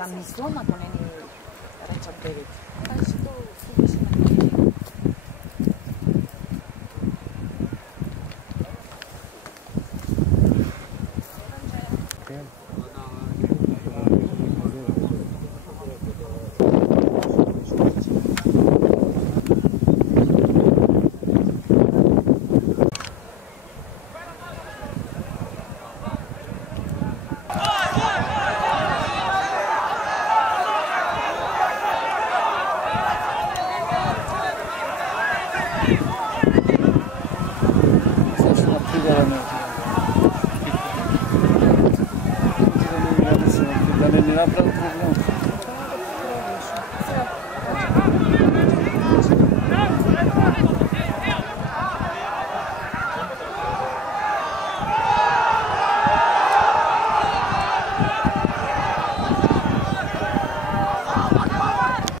Ca misión a poner Richard David. Care și două filme și mai Non era proprio